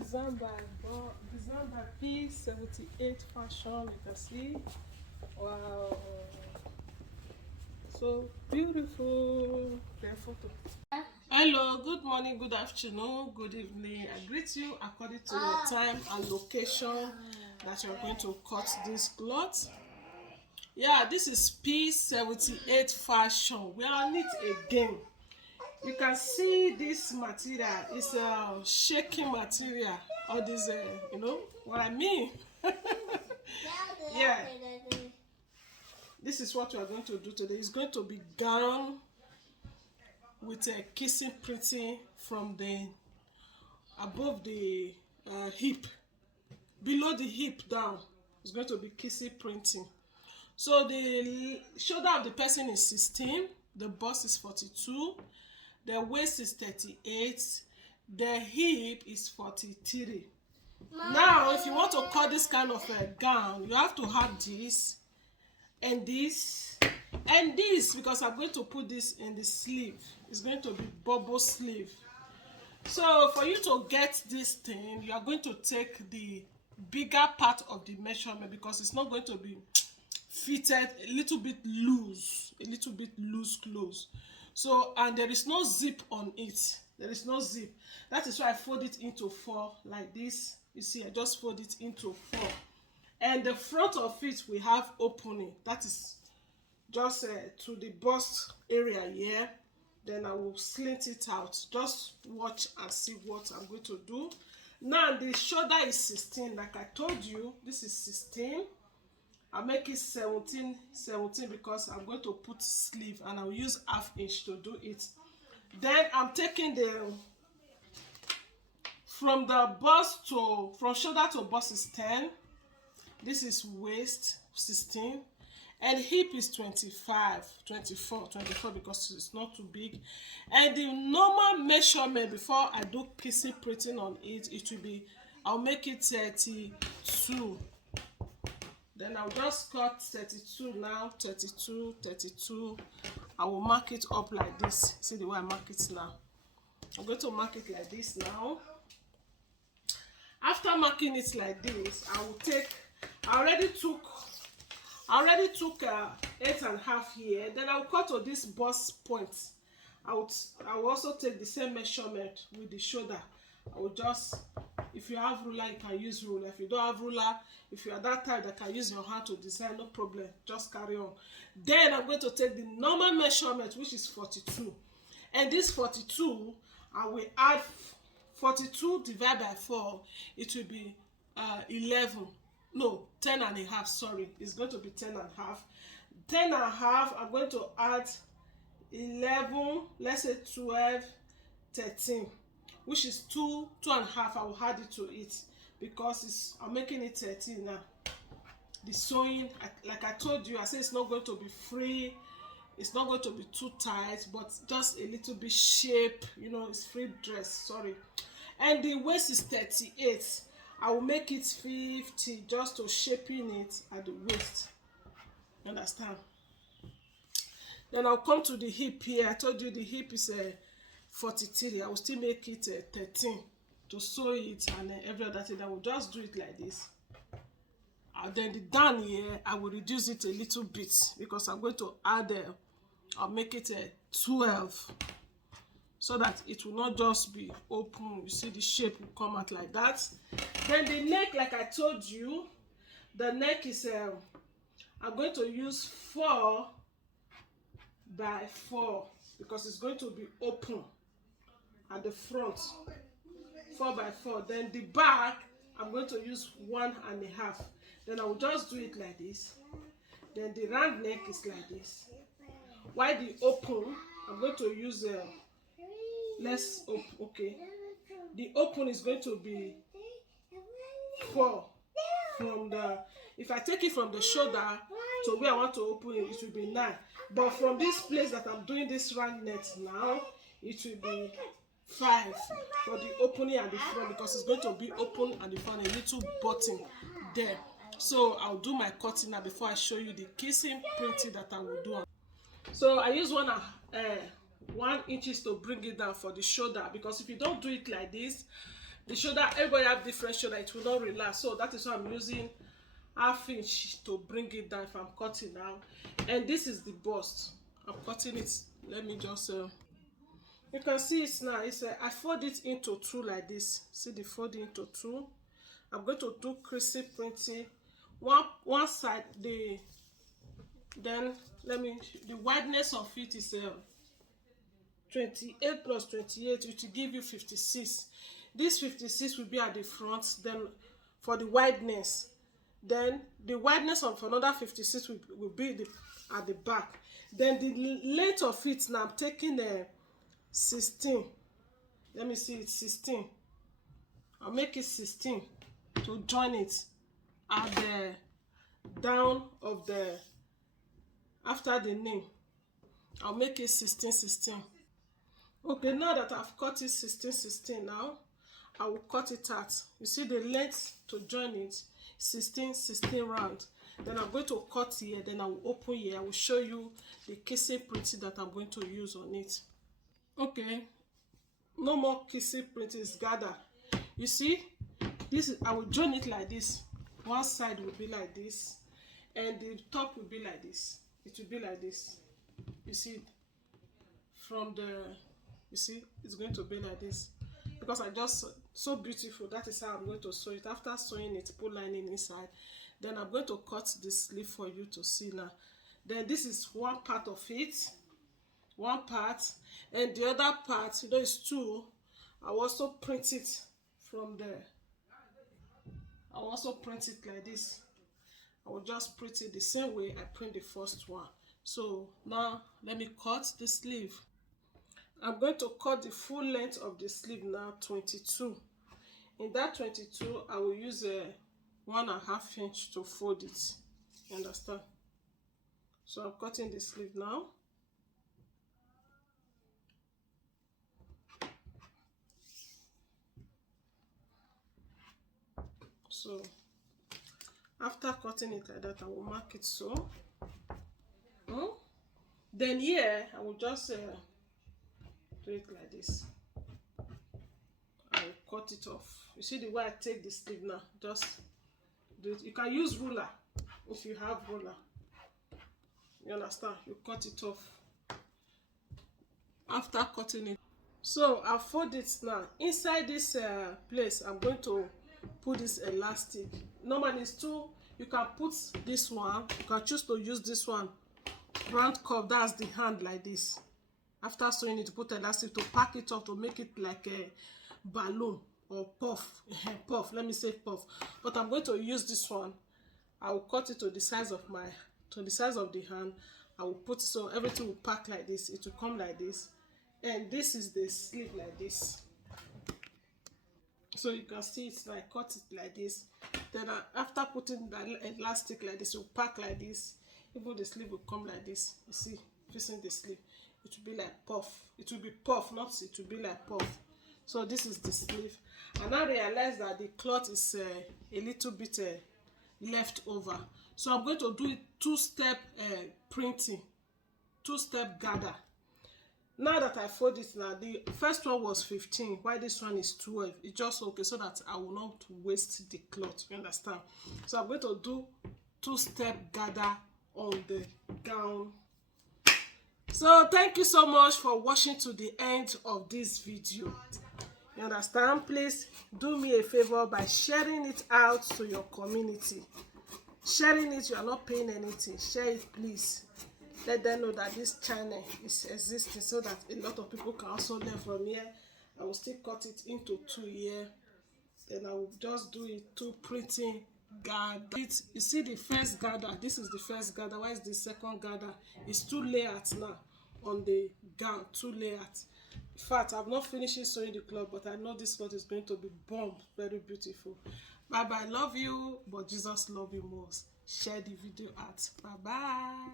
designed by P78 fashion. You can see. Wow, so beautiful. Their photo. Hello, good morning, good afternoon, good evening. I greet you according to your time and location that you're going to cut this cloth. Yeah, this is P78 fashion. We are on it again. You can see this material is a shaking material. All this, you know what I mean? Yeah. This is what we are going to do today. It's going to be gown with a kissing printing from the above the hip, below the hip down. It's going to be kissing printing. So the shoulder of the person is 16, the bust is 42, the waist is 38, the hip is 43. Now, if you want to cut this kind of a gown, you have to have this and this and this, because I'm going to put this in the sleeve. It's going to be bubble sleeve. So for you to get this thing, you are going to take the bigger part of the measurement, because it's not going to be fitted a little bit loose close. So, and there is no zip on it. There is no zip. That is why I fold it into 4 like this. You see, I just fold it into 4. And the front of it, we have opening. That is just to the bust area here. Then I will slit it out. Just watch and see what I'm going to do. Now, the shoulder is 16. Like I told you, this is 16. I'll make it 17 because I'm going to put sleeve and I'll use ½ inch to do it. Then I'm taking from shoulder to bust is 10. This is waist 16, and hip is 24 because it's not too big. And the normal measurement before I do kissing printing on it, it will be, I'll make it 32. Then I'll just cut 32 now, 32. I will mark it up like this. See the way I mark it now. I'm going to mark it like this now. After marking it like this, I will take, I already took 8.5 here. Then I'll cut to this bust point. I will also take the same measurement with the shoulder. I will just, if you have ruler, you can use ruler. If you don't have ruler, if you are that type that can use your hand to design, no problem, just carry on. Then I'm going to take the normal measurement, which is 42, and this 42, I will add 42 divided by 4. It will be 10.5. Sorry, it's going to be 10.5. 10.5. I'm going to add 11. Let's say 12, 13. Which is 2.5. I will add it to it because I'm making it 13 now. The sewing, like I told you, I said it's not going to be free, it's not going to be too tight, but just a little bit shape, you know, it's free dress, sorry. And the waist is 38. I will make it 50 just to shaping it at the waist. Understand? Then I'll come to the hip here. I told you the hip is 43. I will still make it 13 to sew it, and every other thing I will just do it like this. And then the down here, I will reduce it a little bit because I'm going to add I'll make it 12 so that it will not just be open. You see the shape will come out like that. Then the neck, like I told you, the neck is I'm going to use 4 by 4 because it's going to be open at the front. 4 by 4. Then the back, I'm going to use 1.5. Then I will just do it like this. Then the round neck is like this. While the open, I'm going to use less open. Okay. The open is going to be 4 from the. If I take it from the shoulder to where I want to open it, it will be 9. But from this place that I'm doing this round neck now, it will be 5 for the opening and the front, because it's going to be open and the front, a little button there. So I'll do my cutting now before I show you the kissing printing that I will do. So I use 1 inch to bring it down for the shoulder, because if you don't do it like this, the shoulder, everybody have different shoulder, it will not relax. So that is why I'm using 1/2 inch to bring it down if I'm cutting now. And this is the bust. I'm cutting it. Let me just you can see it now. It's I fold it into 2 like this. See the folding into 2. I'm going to do creasy printing. One side, then let me, the wideness of it is 28 plus 28, which will give you 56. This 56 will be at the front. Then for the wideness, then the wideness of another 56 will be at the back. Then the length of it, now I'm taking 16. Let me see, it's 16. I'll make it 16 to join it at the down of the, after the name. I'll make it 16. Okay, now that I've cut it 16 now, I will cut it out. You see the length to join it, 16 round. Then I'm going to cut here, then I will open here. I will show you the kissing printing that I'm going to use on it. Okay, no more kissing printing, is gather. You see, this is, I will join it like this. One side will be like this, and the top will be like this. It will be like this. You see, from the, you see, it's going to be like this, because I just, so beautiful. That is how I'm going to sew it. After sewing it, put lining inside, then I'm going to cut the sleeve for you to see now. Then this is one part of it, one part, and the other part, you know, is 2. I'll also print it from there. I'll also print it like this. I will just print it the same way I print the first one. So now let me cut the sleeve. I'm going to cut the full length of the sleeve now, 22. In that 22, I will use a 1.5 inch to fold it. You understand? So I'm cutting the sleeve now. So after cutting it like that, I will mark it so. Then here I will just do it like this. I will cut it off. You see the way I take the sleeve now? Just do it. You can use ruler if you have ruler. You understand? You cut it off after cutting it. So I fold it now. Inside this place, I'm going to put this elastic. Normally it's 2. You can put this one. You can choose to use this one. Round curve, that's the hand like this. After sewing it, put elastic to pack it off, to make it like a balloon or puff. Puff, let me say puff. But I'm going to use this one. I will cut it to the size of my, to the size of the hand. I will put it so everything will pack like this. It will come like this. And this is the sleeve like this. So you can see it's like cut it like this. Then after putting the elastic like this, it will pack like this. Even the sleeve will come like this. You see, facing the sleeve, it will be like puff. It will be puff, not it will be like puff. So this is the sleeve. And I realize that the cloth is a little bit left over. So I'm going to do it 2-step printing, 2-step gather. Now that I fold it now, the first one was 15, while this one is 12. It's just okay so that I will not waste the cloth. You understand? So I'm going to do 2-step gather on the gown. So thank you so much for watching to the end of this video. You understand? Please do me a favor by sharing it out to your community. Sharing it, you are not paying anything. Share it, please. Let them know that this channel is existing so that a lot of people can also learn from here. I will still cut it into 2 here. Then I will just do it 2 printing gather. You see the first gather. This is the first gather. Why is the second gather? It's 2 layers now on the gown. 2 layers. In fact, I've not finished sewing the cloth, but I know this cloth is going to be bomb. Very beautiful. Bye bye. Love you, but Jesus love you most. Share the video out. Bye bye.